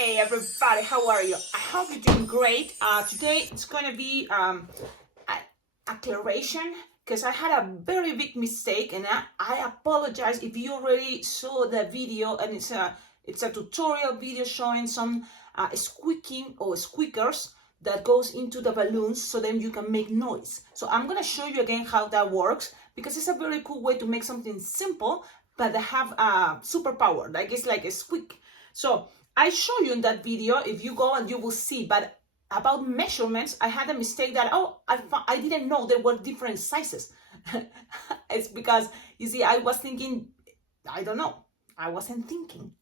Hey everybody, how are you? I hope you're doing great. Today it's going to be an acceleration because I had a very big mistake, and I apologize if you already saw the video, and it's a tutorial video showing some squeaking or squeakers that goes into the balloons so then you can make noise. So I'm going to show you again how that works, because it's a very cool way to make something simple but they have a superpower, like it's like a squeak. So I show you in that video, if you go and you will see. But about measurements, I had a mistake that I didn't know there were different sizes. It's because, you see, I was thinking, I don't know, I wasn't thinking.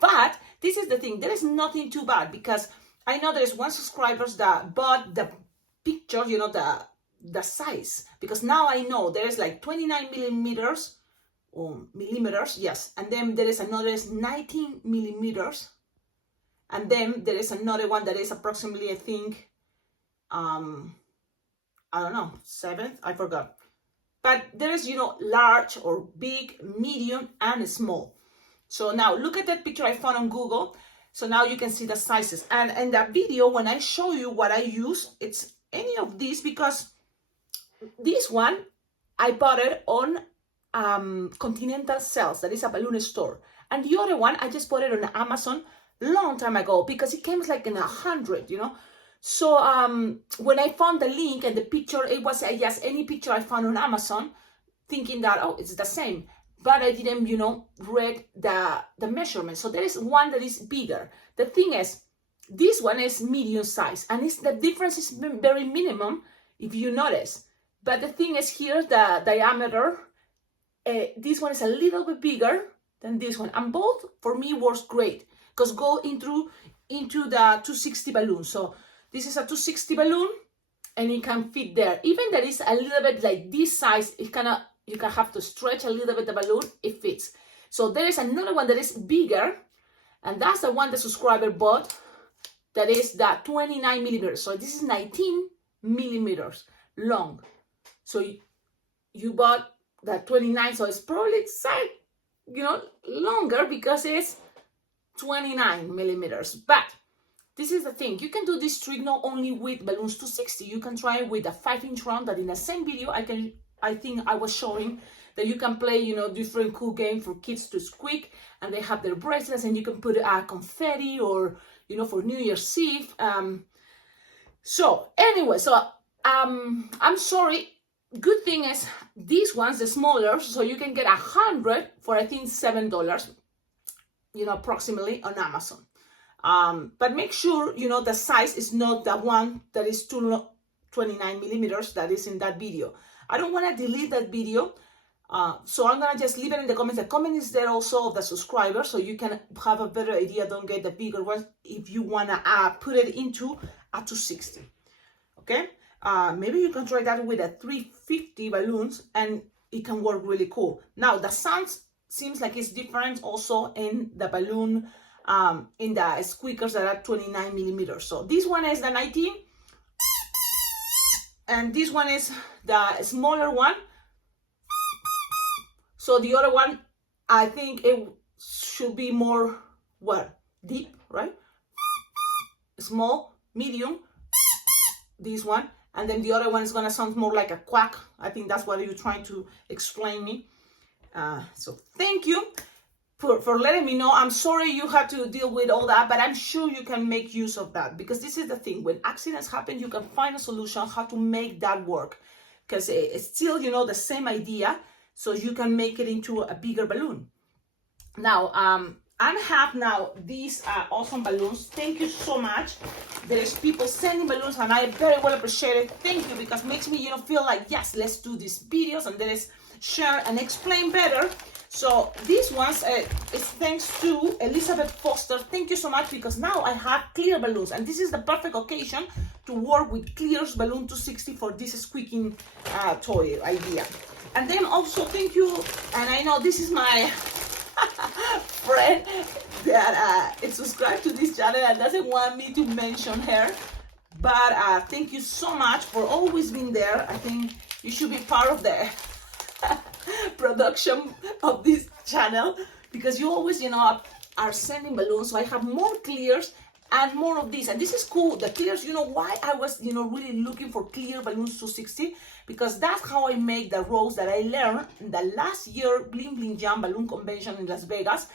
But this is the thing, there is nothing too bad, because I know there's one subscriber that bought the picture, you know, the size, because now I know there's like 29 millimeters, or millimeters, yes, and then there is another 19 millimeters, and then there is another one that is approximately, I think, I don't know, 7, I forgot. But there is, you know, large or big, medium, and small. So now look at that picture I found on Google. So now you can see the sizes. And in that video, when I show you what I use, it's any of these, because this one, I bought it on Continental Sales, that is a balloon store, and the other one I just bought it on Amazon long time ago, because it came like in 100, you know. So when I found the link and the picture, it was yes, any picture I found on Amazon, thinking that, oh, it's the same, but I didn't, you know, read the measurement. So there is one that is bigger. The thing is, this one is medium size, and the difference is very minimum if you notice. But the thing is, here the diameter, this one is a little bit bigger than this one, and both for me works great, because go into the 260 balloon. So this is a 260 balloon, and it can fit there. Even that is a little bit like this size, you can have to stretch a little bit the balloon, it fits. So there is another one that is bigger, and that's the one the subscriber bought, that is the 29 millimeters. So this is 19 millimeters long. So you bought that 29, so it's probably side, you know, longer, because it's 29 millimeters. But this is the thing, you can do this trick not only with balloons 260, you can try it with a 5-inch round, that in the same video I think I was showing that you can play, you know, different cool game for kids to squeak, and they have their bracelets, and you can put confetti, or, you know, for New Year's Eve. So anyway, so I'm sorry. Good thing is, these ones, the smaller, so you can get 100 for, I think, $7, you know, approximately, on Amazon. But make sure, you know, the size is not the one that is 29 millimeters that is in that video. I don't want to delete that video, so I'm gonna just leave it in the comments. The comment is there also of the subscriber, so you can have a better idea. Don't get the bigger ones if you wanna put it into a 260. Okay. Maybe you can try that with a 350 balloons, and it can work really cool. Now the sound seems like it's different also in the balloon, in the squeakers that are 29 millimeters. So this one is the 19, and this one is the smaller one. So the other one, I think it should be more, deep, right? Small, medium, this one. And then the other one is going to sound more like a quack. I think that's what you're trying to explain me. So thank you for letting me know. I'm sorry you had to deal with all that, but I'm sure you can make use of that, because this is the thing. When accidents happen, you can find a solution how to make that work, because it's still, you know, the same idea. So you can make it into a bigger balloon. Now, I have now these awesome balloons. Thank you so much. There's people sending balloons, and I very well appreciate it. Thank you, because it makes me, you know, feel like, yes, let's do these videos, and let's share and explain better. So these ones, it's thanks to Elizabeth Foster. Thank you so much, because now I have clear balloons, and this is the perfect occasion to work with Clear's Balloon 260 for this squeaking toy idea. And then also thank you, and I know this is my friend that is subscribed to this channel and doesn't want me to mention her, but thank you so much for always being there. I think you should be part of the production of this channel, because you always, you know, are sending balloons, so I have more clears and more of these. And this is cool. The clears, you know why I was, you know, really looking for clear balloons 260? Because that's how I make the rows that I learned in the last year Bling Bling Jam Balloon Convention in Las Vegas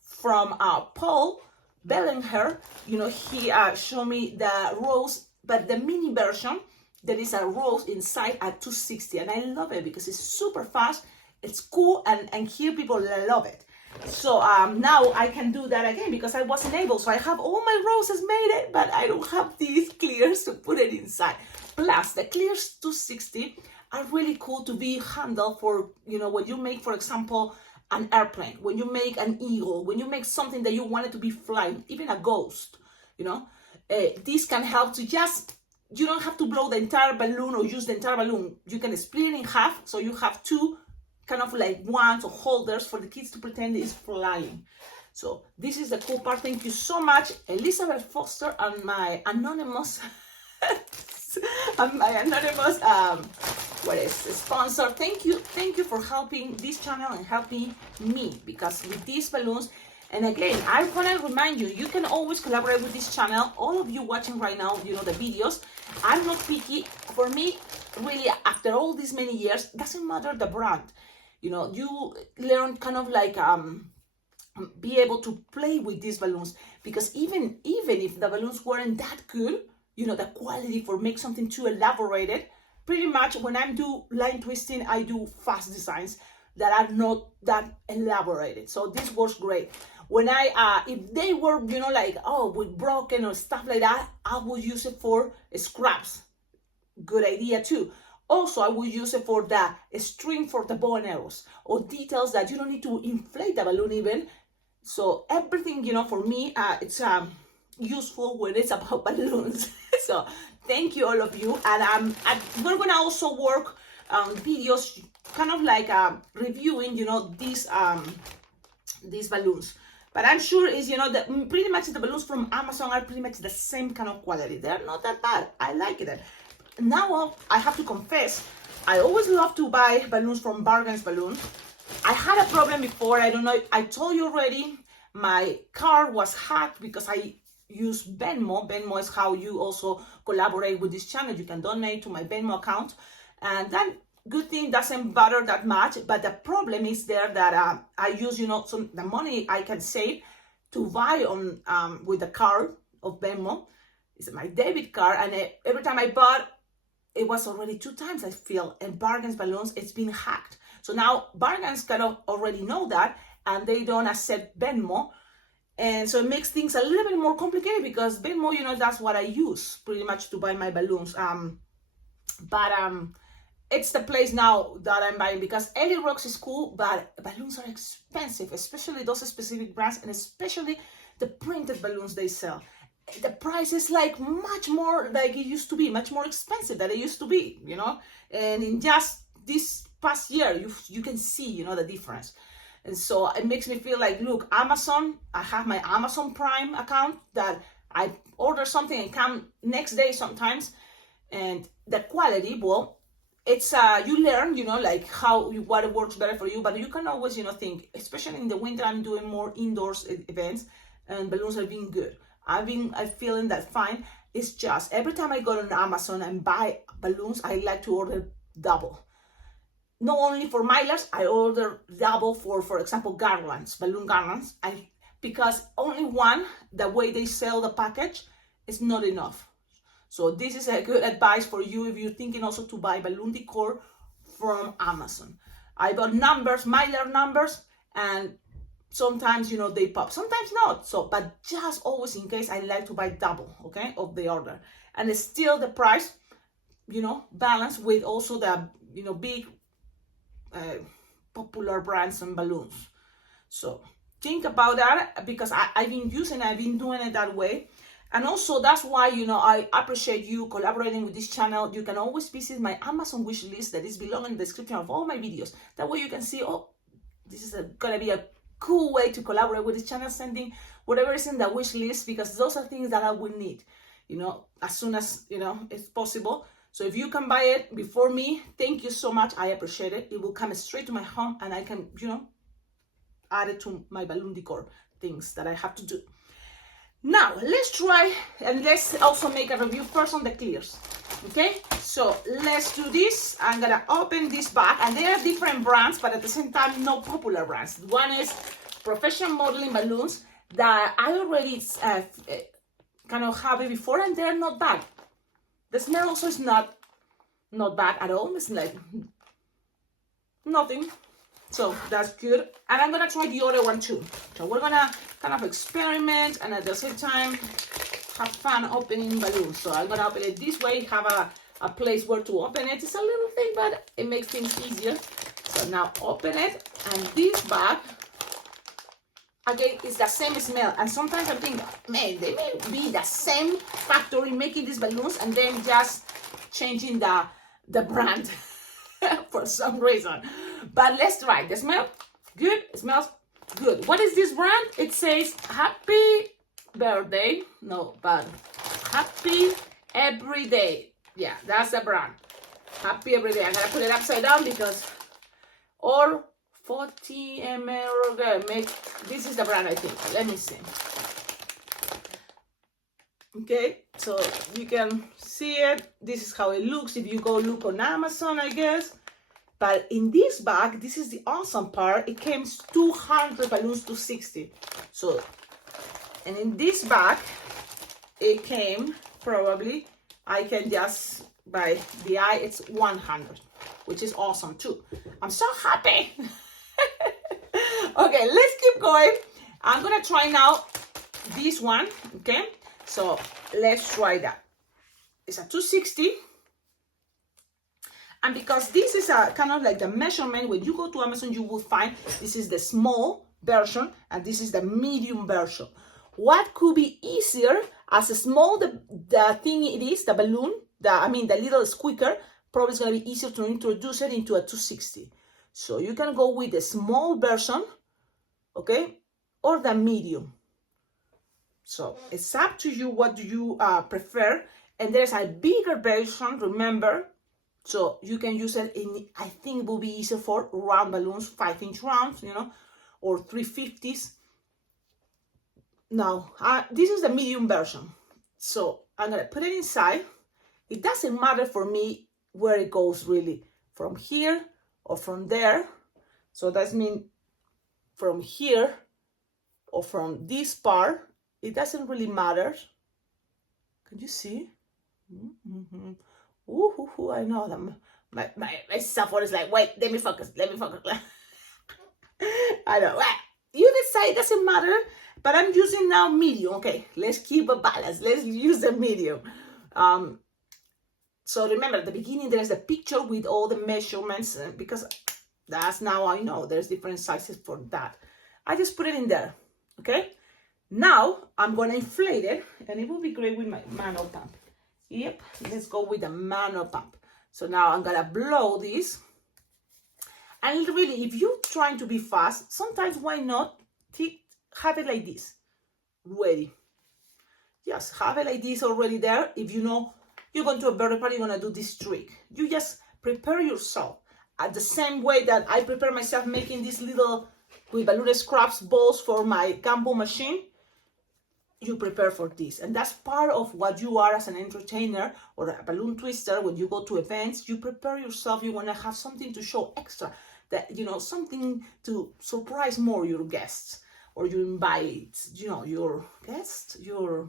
from Paul Bellinger. You know, he showed me the rows, but the mini version, there is a rose inside at 260, and I love it because it's super fast, it's cool, and here people love it. So now I can do that again because I wasn't able. So I have all my roses made it, but I don't have these clears to put it inside. Plus, the clears 260 are really cool to be handled for, you know, when you make, for example, an airplane, when you make an eagle, when you make something that you want it to be flying, even a ghost, you know. This can help to just, you don't have to blow the entire balloon or use the entire balloon. You can split it in half, so you have two kind of like wands or holders for the kids to pretend it's flying. So this is the cool part. Thank you so much, Elizabeth Foster, and my anonymous sponsor. Thank you for helping this channel and helping me, because with these balloons, and again, I want to remind you, you can always collaborate with this channel. All of you watching right now, you know, the videos, I'm not picky. For me, really, after all these many years, doesn't matter the brand. You know, you learn kind of like be able to play with these balloons, because even if the balloons weren't that good, you know, the quality for make something too elaborated, pretty much when I do line twisting, I do fast designs that are not that elaborated. So this works great. When if they were, you know, like, oh, with broken or stuff like that, I would use it for scraps. Good idea too. Also, I would use it for the string for the bow and arrows, or details that you don't need to inflate the balloon even. So everything, you know, for me, it's useful when it's about balloons. So thank you, all of you. And we're gonna also work on videos, kind of like reviewing, you know, these balloons. But I'm sure is, you know, that pretty much the balloons from Amazon are pretty much the same kind of quality. They're not that bad. I like it. Now I have to confess, I always love to buy balloons from Bargains Balloons. I had a problem before. I don't know. I told you already. My card was hacked because I use Venmo. Venmo is how you also collaborate with this channel. You can donate to my Venmo account, and that good thing doesn't bother that much. But the problem is there that I use, you know, some the money I can save to buy on with the card of Venmo. It's my debit card, and every time I bought, it was already 2 times I feel. And Bargains Balloons, it's been hacked. So now Bargains kind of already know that, and they don't accept Venmo. And so it makes things a little bit more complicated, because Venmo, you know, that's what I use pretty much to buy my balloons. But it's the place now that I'm buying, because Ellie Rocks is cool, but balloons are expensive, especially those specific brands, and especially the printed balloons they sell. The price is like much more like it used to be, much more expensive than it used to be, you know. And in just this past year, you can see, you know, the difference. And so it makes me feel like, look, Amazon, I have my Amazon Prime account that I order something and come next day sometimes. And the quality, well, it's you learn, you know, like what works better for you. But you can always, you know, think, especially in the winter, I'm doing more indoors events, and balloons have been good. I'm feeling that fine. It's just every time I go on Amazon and buy balloons, I like to order double. Not only for milers, I order double for example, garlands, balloon garlands. Because only one, the way they sell the package, is not enough. So this is a good advice for you if you're thinking also to buy balloon decor from Amazon. I bought numbers, miler numbers, and sometimes, you know, they pop, sometimes not. So, but just always in case, I like to buy double, okay, of the order. And it's still the price, you know, balanced with also the, you know, big popular brands and balloons. So think about that, because I've been doing it that way. And also that's why, you know, I appreciate you collaborating with this channel. You can always visit my Amazon wish list that is below in the description of all my videos. That way you can see, oh, this is gonna be a cool way to collaborate with this channel, sending whatever is in the wish list, because those are things that I will need, you know, as soon as, you know, it's possible. So if you can buy it before me, thank you so much. I appreciate it. It will come straight to my home, and I can, you know, added to my balloon decor things that I have to do. Now let's try, and let's also make a review first on the clears. Okay, so let's do this. I'm gonna open this bag, and there are different brands, but at the same time, no popular brands. One is Professional Modeling Balloons that I already kind of have it before, and they're not bad. The smell also is not bad at all. It's like nothing, so that's good. And I'm gonna try the other one too. So we're gonna kind of experiment and at the same time have fun opening balloons. So I'm gonna open it this way, have a place where to open it. It's a little thing, but it makes things easier. So now open it, and this bag, again, it's the same smell. And sometimes I think, man, they may be the same factory making these balloons and then just changing the brand for some reason. But let's try. The smell good. It smells good. What is this brand? It says happy birthday. No, but happy every day. Yeah, that's the brand. Happy every day. I'm gonna put it upside down because, or 40 ml. This is the brand, I think. Let me see. Okay, so you can see it. This is how it looks if you go look on Amazon, I guess. But in this bag, this is the awesome part. It came 200 balloons to 60. So, and in this bag, it came probably, I can just, by the eye, it's 100, which is awesome too. I'm so happy. Okay, let's keep going. I'm gonna try now this one, okay? So let's try that. It's a 260. And because this is a kind of like the measurement, when you go to Amazon, you will find this is the small version and this is the medium version. What could be easier, as small the thing it is, the balloon, the little squeaker, probably is going to be easier to introduce it into a 260. So you can go with the small version, okay, or the medium. So it's up to you what do you prefer. And there's a bigger version, remember, so you can use it in, I think it will be easier for round balloons, 5-inch rounds, you know, or 350s. Now, this is the medium version. So I'm gonna put it inside. It doesn't matter for me where it goes really, from here or from there. So that means from here or from this part, it doesn't really matter. Can you see? Mm-hmm. Ooh, I know them. My software is like, wait, let me focus. I know. You decide, it doesn't matter. But I'm using now medium. Okay, let's keep a balance. Let's use the medium. So remember, at the beginning, there's a picture with all the measurements because that's now I know there's different sizes for that. I just put it in there. Okay. Now I'm going to inflate it, and it will be great with my manual pump. Yep, let's go with the manual pump. So now I'm going to blow this. And really, if you're trying to be fast, sometimes why not have it like this, ready. Just have it like this already there. If you know you're going to a birthday party, you're going to do this trick. You just prepare yourself at the same way that I prepare myself making these little with balloon scraps balls for my gumbo machine. You prepare for this, and that's part of what you are as an entertainer or a balloon twister. When you go to events, you prepare yourself. You want to have something to show extra, that you know, something to surprise more your guests, or you invite, you know, your guests, your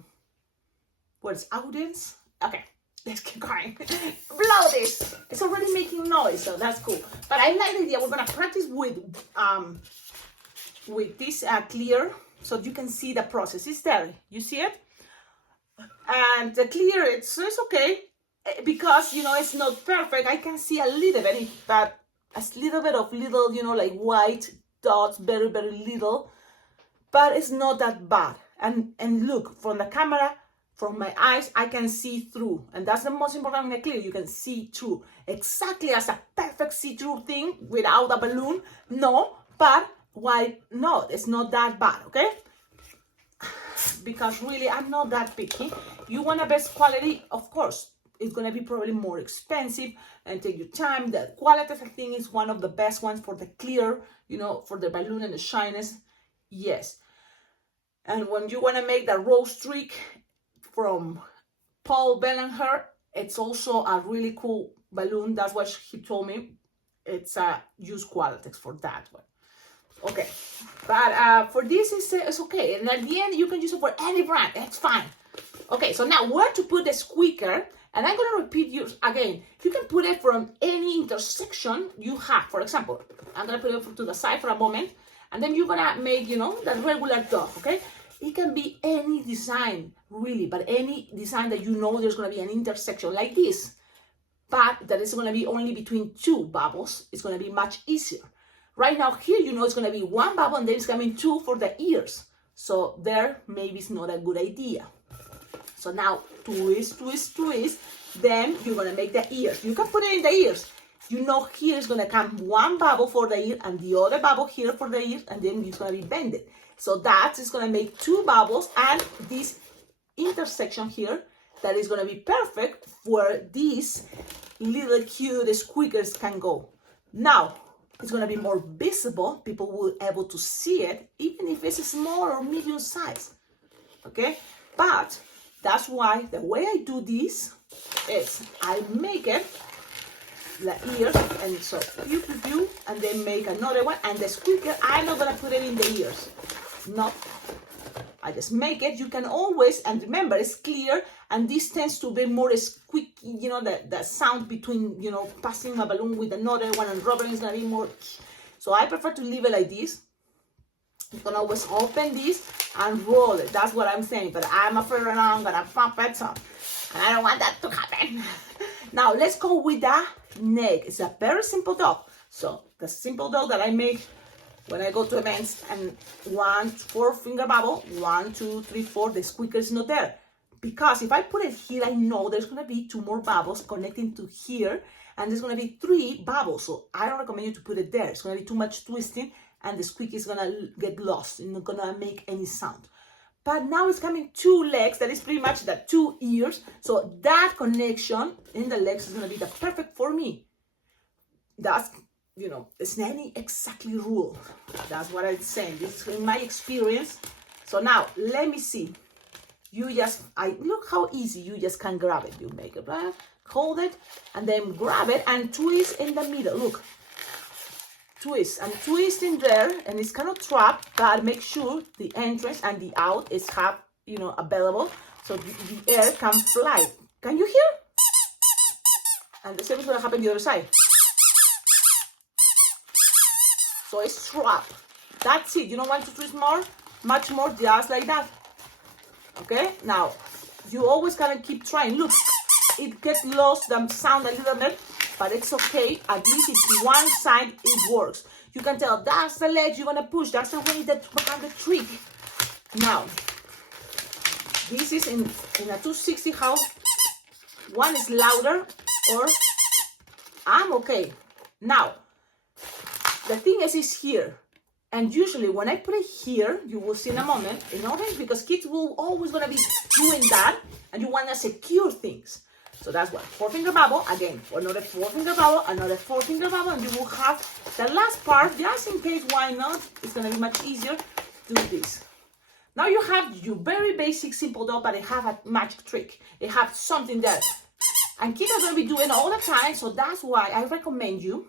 audience. Okay, let's keep going. Blow this. It's already making noise, so that's cool. But I like the idea. We're gonna practice with this clear. So you can see the process. It's there. You see it? And the clear, it's okay. Because, you know, it's not perfect. I can see a little bit, but a little bit of little, you know, like white dots, very, very little. But it's not that bad. And look, from the camera, from my eyes, I can see through. And that's the most important in the clear. You can see through. Exactly as a perfect see-through thing without a balloon. No, but why not? It's not that bad, okay? Because really, I'm not that picky. You want the best quality, of course. it's going to be probably more expensive and take your time. The quality, I think, is one of the best ones for the clear, you know, for the balloon and the shyness. Yes. And when you want to make the rose streak from Paul Bellinger, it's also a really cool balloon. That's what he told me. It's use Qualatex for that one. Okay, but for this it's okay. And at the end, you can use it for any brand. It's fine. Okay, so now where to put the squeaker? And I'm gonna repeat you again. You can put it from any intersection you have. For example, I'm gonna put it to the side for a moment, and then you're gonna make, you know, the regular dog. Okay, it can be any design really, but any design that you know there's gonna be an intersection like this, but that is gonna be only between two bubbles. It's gonna be much easier. Right now here, you know, it's going to be one bubble and then it's coming two for the ears. So there, maybe it's not a good idea. So now twist, twist, twist. Then you're going to make the ears. You can put it in the ears. You know here is going to come one bubble for the ear and the other bubble here for the ears, and then it's going to be bended. So that is going to make two bubbles, and this intersection here, that is going to be perfect where these little cute squeakers can go. Now, it's going to be more visible. People will be able to see it, even if it's small or medium size. Okay? But that's why the way I do this is I make it the ears, and so pew, and then make another one. And the squeaker, I'm not going to put it in the ears. No. I just make it. You can always, and remember, it's clear, and this tends to be more squeaky, you know, the sound between, you know, passing a balloon with another one and rubbering is going to be more. So I prefer to leave it like this. You can always open this and roll it. That's what I'm saying, but I'm afraid right now I'm going to pump it, so I don't want that to happen. Now, let's go with the neck. It's a very simple dog. So the simple dog that I make when I go to events, and 4-finger bubble, 1, 2, 3, 4, the squeaker is not there. Because if I put it here, I know there's going to be 2 more bubbles connecting to here, and there's going to be 3 bubbles. So I don't recommend you to put it there. It's going to be too much twisting, and the squeak is going to get lost. It's not going to make any sound. But now it's coming 2 legs. That is pretty much the 2 ears. So that connection in the legs is going to be the perfect for me. That's, you know, it's not any exactly rule. That's what I'm saying. This is in my experience. So now let me see. You just, look how easy you just can grab it. You make it, right? Hold it, and then grab it and twist in the middle. Look, twist and twist in there, and it's kind of trapped. But make sure the entrance and the out is you know, available, so the air can fly. Can you hear? And the same is gonna happen the other side. So it's trapped. That's it. You don't want to twist more, much more, just like that. Okay? Now, you always gotta keep trying. Look, it gets lost, the sound a little bit, but it's okay. At least if one side, it works. You can tell that's the leg you're gonna push. That's the way that you have the trick. Now, this is in a 260, how one is louder, or I'm okay. Now, the thing is here, and usually when I put it here, you will see in a moment, in orange, because kids will always gonna be doing that, and you wanna secure things. So that's what, 4-finger bubble, again, another 4-finger bubble, another 4-finger bubble, and you will have the last part, just in case, why not? It's gonna be much easier to do this. Now you have your very basic simple dog, but it have a magic trick. It have something there. And kids are gonna be doing all the time, so that's why I recommend you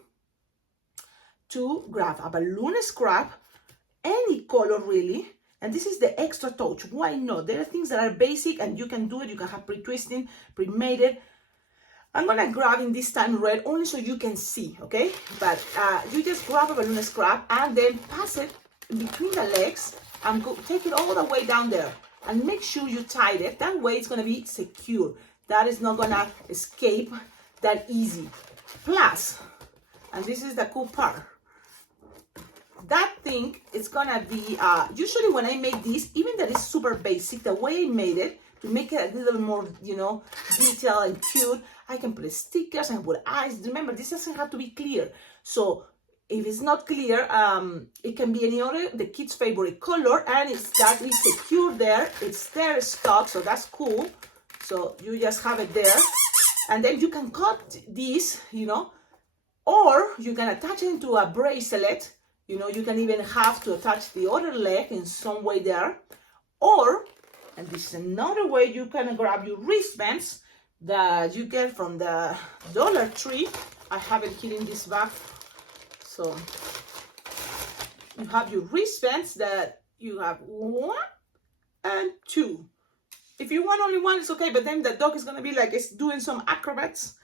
to grab a balloon scrap, any color really, and this is the extra touch. Why not? There are things that are basic and you can do it. You can have pre-twisting, pre-made it. I'm gonna grab in this time red only so you can see, okay? But you just grab a balloon scrap and then pass it between the legs and go take it all the way down there, and make sure you tie it. That way it's gonna be secure. That is not gonna escape that easy. Plus, and this is the cool part, that thing is gonna be, usually when I make this, even that is super basic, the way I made it, to make it a little more, you know, detailed and cute, I can put stickers and put eyes. Remember, this doesn't have to be clear. So if it's not clear, it can be any other, the kid's favorite color, and it's got it secure there. It's there stuck, so that's cool. So you just have it there, And then you can cut these, you know, or you can attach it to a bracelet. You know, you can even have to attach the other leg in some way there. Or, and this is another way, you can grab your wristbands that you get from the Dollar Tree. I have it here in this bag. So you have your wristbands that you have 1 and 2. If you want only one, it's okay, but then the dog is gonna be like it's doing some acrobats.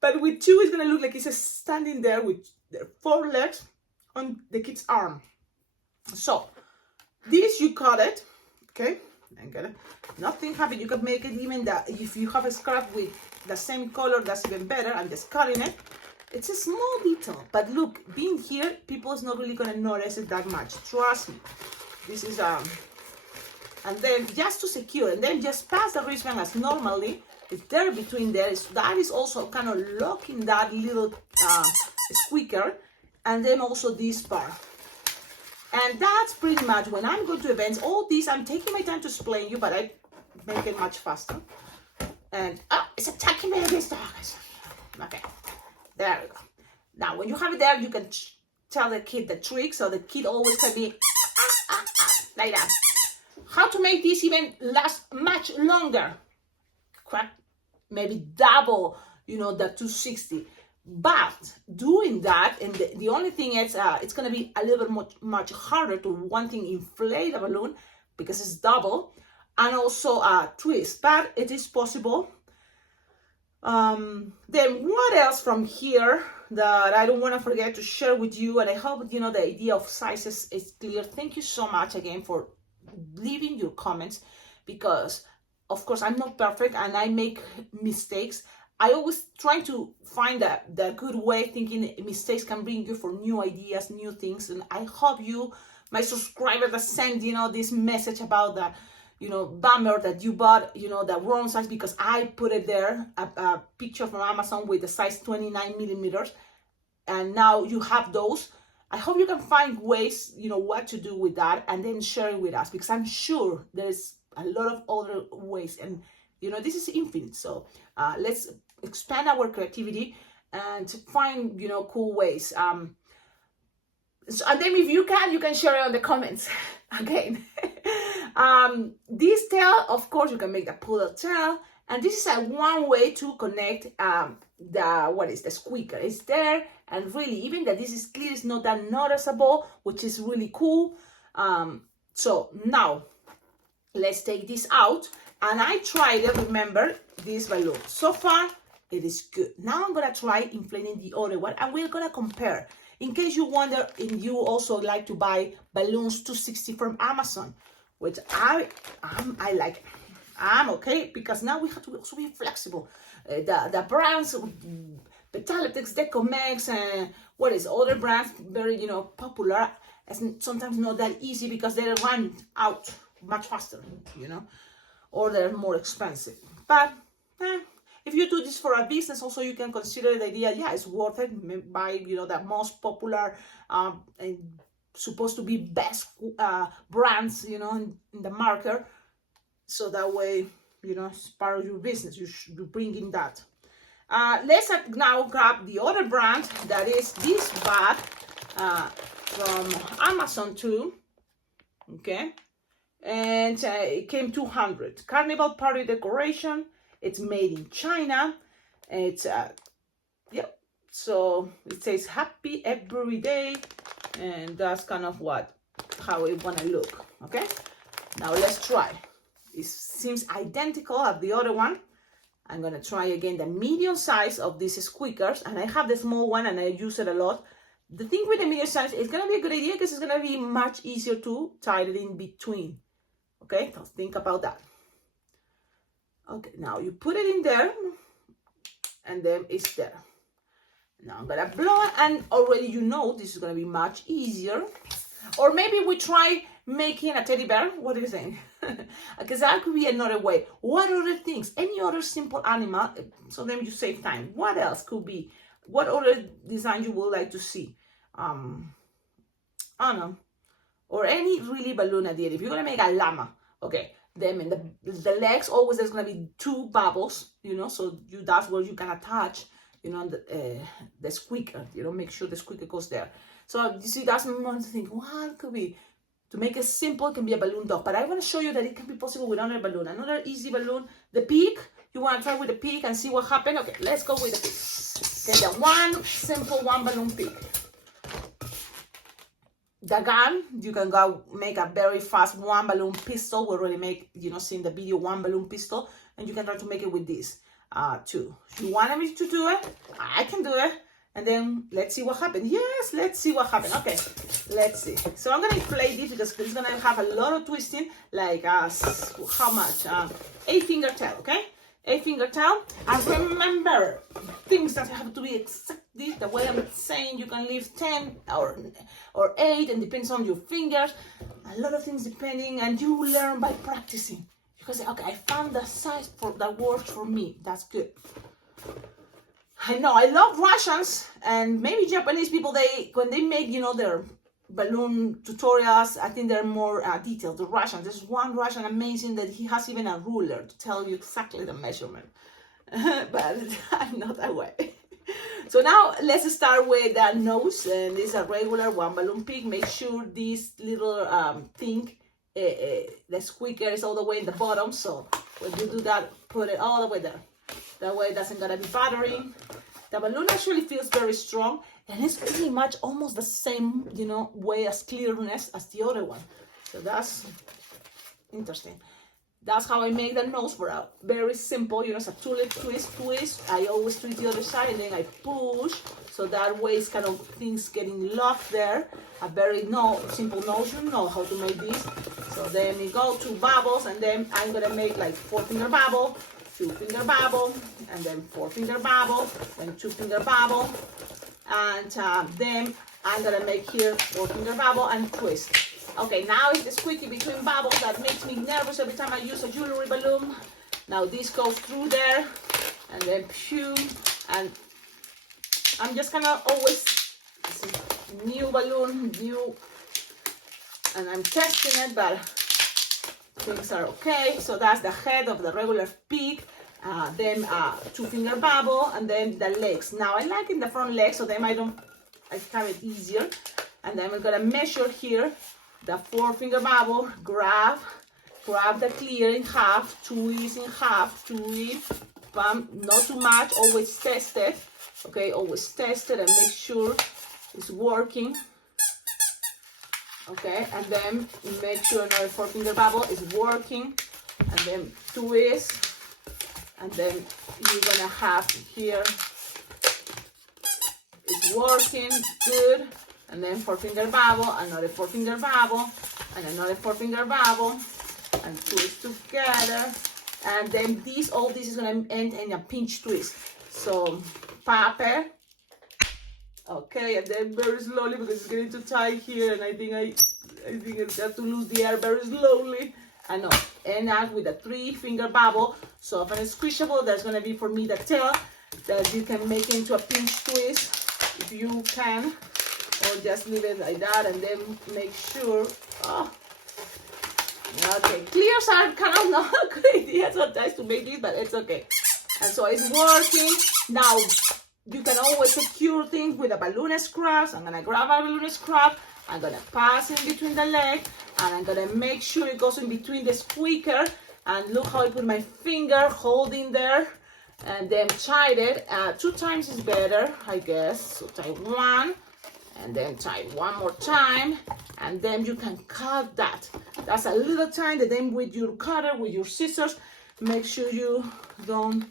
But with 2, it's gonna look like it's just standing there with the 4 legs on the kid's arm. So this you cut it, okay? And get it. Nothing happened. You can make it even that if you have a scarf with the same color, that's even better. I'm just cutting it. It's a small detail, but look, being here, people is not really gonna notice it that much. Trust me. This is and then just to secure, and then just pass the wristband as normally. It's there between there. That is also kind of locking that little squeaker, and then also this part. And that's pretty much when I'm going to events. All these, I'm taking my time to explain you, but I make it much faster. And it's attacking me against the okay. There we go. Now, when you have it there, you can tell the kid the trick, so the kid always can be like that. How to make this even last much longer? Maybe double, you know, the 260. But doing that, and the only thing is, it's going to be a little bit much harder to one thing inflate a balloon because it's double, and also twist. But it is possible. Then what else from here that I don't want to forget to share with you, and I hope you know the idea of sizes is clear. Thank you so much again for leaving your comments, because of course I'm not perfect and I make mistakes. I always try to find the good way, thinking mistakes can bring you for new ideas, new things. And I hope you, my subscriber that sent, you know, this message about the, you know, bummer that you bought, you know, the wrong size, because I put it there, a picture from Amazon with the size 29 millimeters. And now you have those. I hope you can find ways, you know, what to do with that, and then share it with us, because I'm sure there's a lot of other ways, and you know, this is infinite. So let's expand our creativity and find, you know, cool ways. So, and then if you can share it on the comments again. This tail, of course, you can make the poodle tail, and this is one way to connect the squeaker. It's there, and really, even that this is clear, it's not that noticeable, which is really cool. So now let's take this out, and I tried it, remember, this balloon. So far, it is good. Now I'm gonna try inflating the other one, and we're gonna compare. In case you wonder if you also like to buy balloons 260 from Amazon, which I like. I'm okay, because now we have to also be flexible. The brands, Petalitex, Decomex, and what is other brands, very, you know, popular, and sometimes not that easy because they run out much faster, you know, or they're more expensive. But if you do this for a business, also you can consider the idea, yeah, it's worth it. Buy, you know, the most popular and supposed to be best brands, you know, in the market. So that way, you know, it's part of your business. You bring in that. Let's now grab the other brand, that is this bag from Amazon too. Okay. And it came 200. Carnival party decoration. It's made in China. It's yep. So it says happy every day, and that's kind of how it wanna look. Okay. Now let's try. It seems identical as the other one. I'm gonna try again the medium size of these squeakers, and I have the small one and I use it a lot. The thing with the medium size, it's gonna be a good idea because it's gonna be much easier to tie it in between. Okay, so think about that. Okay, now you put it in there, and then it's there. Now I'm gonna blow it, and already you know this is gonna be much easier. Or maybe we try making a teddy bear. What do you think? Because that could be another way. What other things? Any other simple animal? So then you save time. What else could be? What other design you would like to see? I don't know. Or any really balloon idea. If you're gonna make a llama, okay, them in the legs. Always there's gonna be 2 bubbles, you know, so that's where you can attach, you know, the squeaker, you know, make sure the squeaker goes there. So you see, that's one thing. What could be? To make it simple, it can be a balloon dog, but I want to show you that it can be possible with another balloon. Another easy balloon, the pig. You want to try with the pig and see what happens? Okay, let's go with the pig. Okay, the one simple 1 balloon pig. The gun, you can go make a very fast 1 balloon pistol. We already make, you know, see in the video 1 balloon pistol, and you can try to make it with this too. You want me to do it? I can do it. And then let's see what happens. Yes, let's see what happens. Okay, let's see. So I'm gonna play this because it's gonna have a lot of twisting, like how much? 8 finger tail, okay? 8 finger tail. And remember, things that have to be exactly the way I'm saying. You can leave 10 or 8, and depends on your fingers. A lot of things depending, and you learn by practicing. You can say, okay, I found the size that works for me. That's good. I know, I love Russians and maybe Japanese people, when they make, you know, their balloon tutorials, I think they're more detailed. The Russians, there's one Russian amazing that he has even a ruler to tell you exactly the measurement. But I'm not that way. So now let's start with the nose, and this is a regular 1 balloon pig. Make sure this little thing, the squeaker is all the way in the bottom. So when you do that, put it all the way there. That way it doesn't gonna be bothering. The balloon actually feels very strong, and it's pretty much almost the same, you know, way as clearness as the other one. So that's interesting. That's how I make the nose for a very simple, you know, it's a tulip twist. I always twist the other side and then I push. So that way it's kind of things getting locked there. A very simple nose, you know how to make this. So then we go 2 bubbles, and then I'm gonna make like 4 finger bubble, 2 finger bubble, and then 4 finger bubble, then 2 finger bubble, and then I'm gonna make here 4 finger bubble and twist. Okay, now it's the squeaky between bubbles that makes me nervous every time I use a jewelry balloon. Now this goes through there, and then pew, and I'm just gonna always new balloon, and I'm testing it, but things are okay. So that's the head of the regular pig. Then 2 finger bubble, and then the legs. Now I like in the front legs, so then I have it easier. And then we're gonna measure here the 4 finger bubble. Grab the clear in half, twist in half, twist, bam, not too much. Always test it. Okay, always test it and make sure it's working. Okay, and then make sure another 4 finger bubble is working, and then twist, and then you're gonna have here it's working good, and then 4 finger bubble, another 4 finger bubble, and another 4 finger bubble, and twist together, and then all this is gonna end in a pinch twist. So pop it. Okay, and then very slowly, because it's getting too tight here, and I think I have to lose the air very slowly. I know. And that with a 3 finger bubble. So if it's squishable, there's gonna be for me the tail that you can make into a pinch twist if you can, or just leave it like that, and then make sure. Oh, okay. Clears are kind of not a good idea sometimes to make this, but it's okay. And so it's working now. You can always secure things with a balloon scrap. So I'm gonna grab a balloon scrap, I'm gonna pass in between the leg, and I'm gonna make sure it goes in between the squeaker. And look how I put my finger holding there, and then tied it. 2 times is better, I guess. So tie 1, and then tie 1 more time, and then you can cut that. That's a little time that then with your cutter, with your scissors, make sure you don't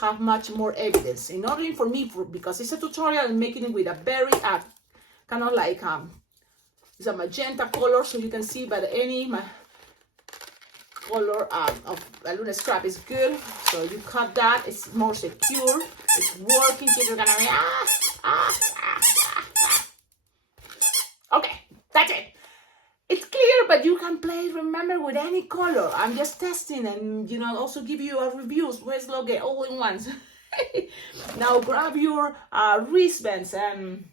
have much more evidence. In order for me, because it's a tutorial, I'm making it with a very kind of like it's a magenta color, so you can see by any color of balloon scrap is good. So you cut that, it's more secure, it's working. Kids are gonna be okay, that's it. It's clear, but you can play, remember, with any color. I'm just testing, and you know, also give you a reviews. Where's Logan? All in once. Now grab your wristbands, and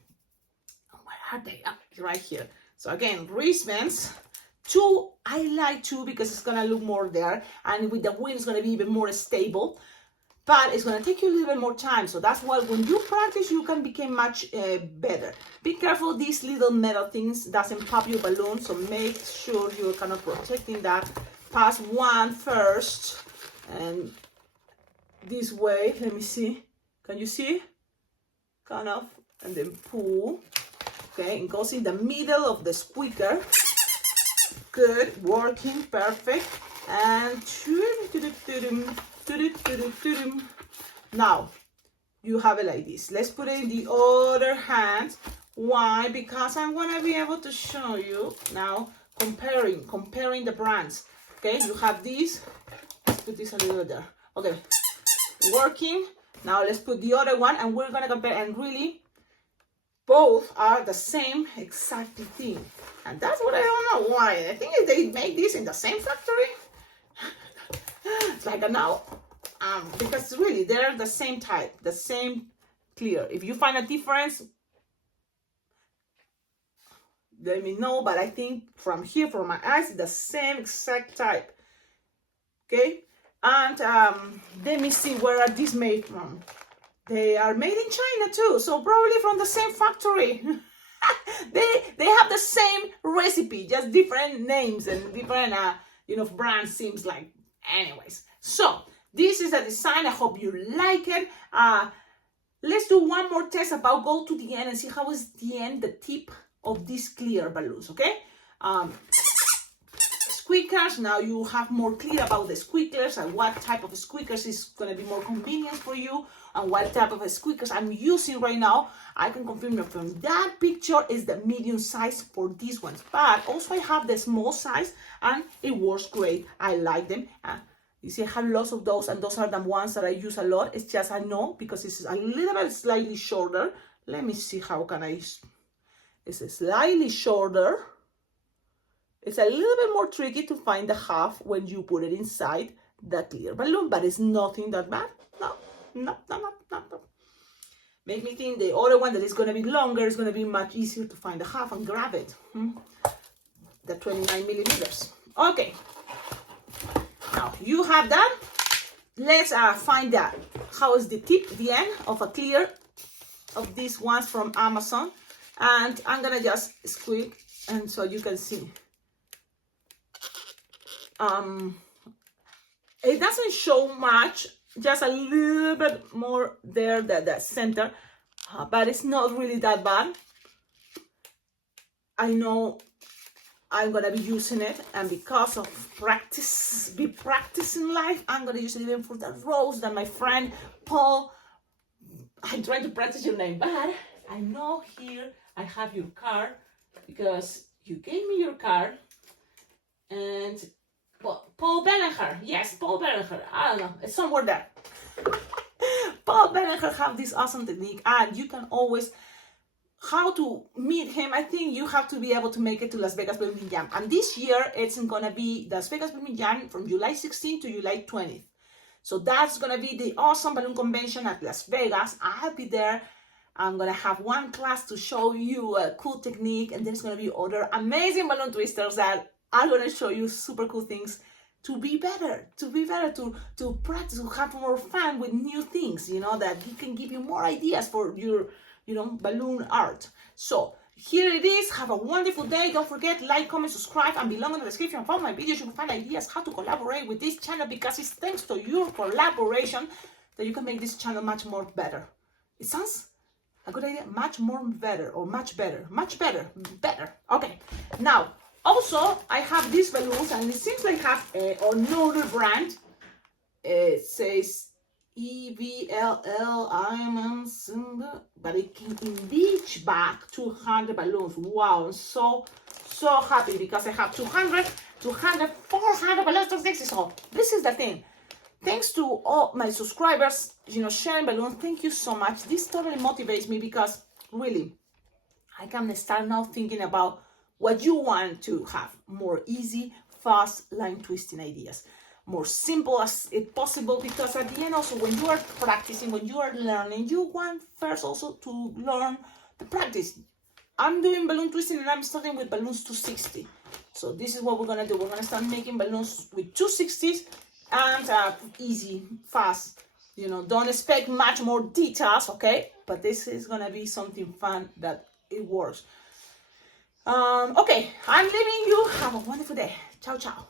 where are they? Oh, right here. So again, wristbands, 2, I like 2 because it's gonna look more there, and with the wind it's gonna be even more stable, but it's gonna take you a little bit more time. So that's why when you practice, you can become much better. Be careful these little metal things doesn't pop your balloon, so make sure you're kind of protecting that. Pass one first, and this way, let me see, can you see? Kind of, and then pull. Okay, it goes in the middle of the squeaker. Good, working, perfect. And now you have it like this. Let's put it in the other hand. Why? Because I'm gonna be able to show you now comparing the brands. Okay, you have this. Let's put this a little bit there. Okay, working. Now let's put the other one, and we're gonna compare, and really both are the same exact thing. And that's what I don't know why. I think they make this in the same factory. It's like a now, because really they're the same type, the same clear. If you find a difference, let me know, but I think from here, from my eyes, the same exact type. Okay, and let me see, where are these made from? They are made in China too, so probably from the same factory. they have the same recipe, just different names and different brands, seems like. Anyways, so this is the design. I hope you like it. Let's do one more test about go to the end and see how is the end, the tip of these clear balloons. Okay, squeakers. Now you have more clear about the squeakers and what type of squeakers is going to be more convenient for you, and what type of squeakers I'm using right now. I can confirm that from that picture is the medium size for these ones, but also I have the small size and it works great. I like them. You see, I have lots of those, and those are the ones that I use a lot. It's just I know because it's a little bit slightly shorter. Let me see how can I. It's slightly shorter. It's a little bit more tricky to find the half when you put it inside the clear balloon, but it's nothing that bad. No. Make me think the other one that is going to be longer is going to be much easier to find the half and grab it. The 29 millimeters. Okay. Now you have that. Let's find that. How is the tip, the end of a clear of these ones from Amazon. And I'm going to just squeak, and so you can see. It doesn't show much, just a little bit more there, the center, but it's not really that bad. I know I'm gonna be using it, and because of practice in life, I'm gonna use it even for the rose that my friend Paul, I'm trying to practice your name, but I know here I have your card because you gave me your card. And Paul Bellinger, yes, Paul Bellinger, I don't know, it's somewhere there. Paul Bellinger have this awesome technique, and you can always, how to meet him, I think you have to be able to make it to Las Vegas Balloon Jam. And this year, it's gonna be Las Vegas Balloon Jam from July 16th to July 20th. So that's gonna be the awesome balloon convention at Las Vegas. I'll be there. I'm gonna have one class to show you a cool technique, and there's gonna be other amazing balloon twisters that are gonna show you super cool things to be better, to practice, to have more fun with new things, that he can give you more ideas for your, balloon art. So here it is. Have a wonderful day. Don't forget, like, comment, subscribe, and below in the description of all my videos you can find ideas how to collaborate with this channel, because it's thanks to your collaboration that you can make this channel much more better. It sounds a good idea. Much more better, or much better. Okay, now also I have these balloons, and it seems like I have another brand. It says EVLL, but it came in each bag 200 balloons. Wow, I'm so happy because I have 200, 400 balloons. So this is the thing. Thanks to all my subscribers, sharing balloons. Thank you so much. This totally motivates me, because really, I can start now thinking about what you want to have. More easy, fast line twisting ideas. More simple as it possible, because at the end also, when you are practicing, when you are learning, you want first also to learn the practice. I'm doing balloon twisting, and I'm starting with balloons 260. So this is what we're gonna do. We're gonna start making balloons with 260s and easy, fast. You know, don't expect much more details, okay? But this is gonna be something fun that it works. Okay, I'm leaving you. Have a wonderful day. Ciao, ciao.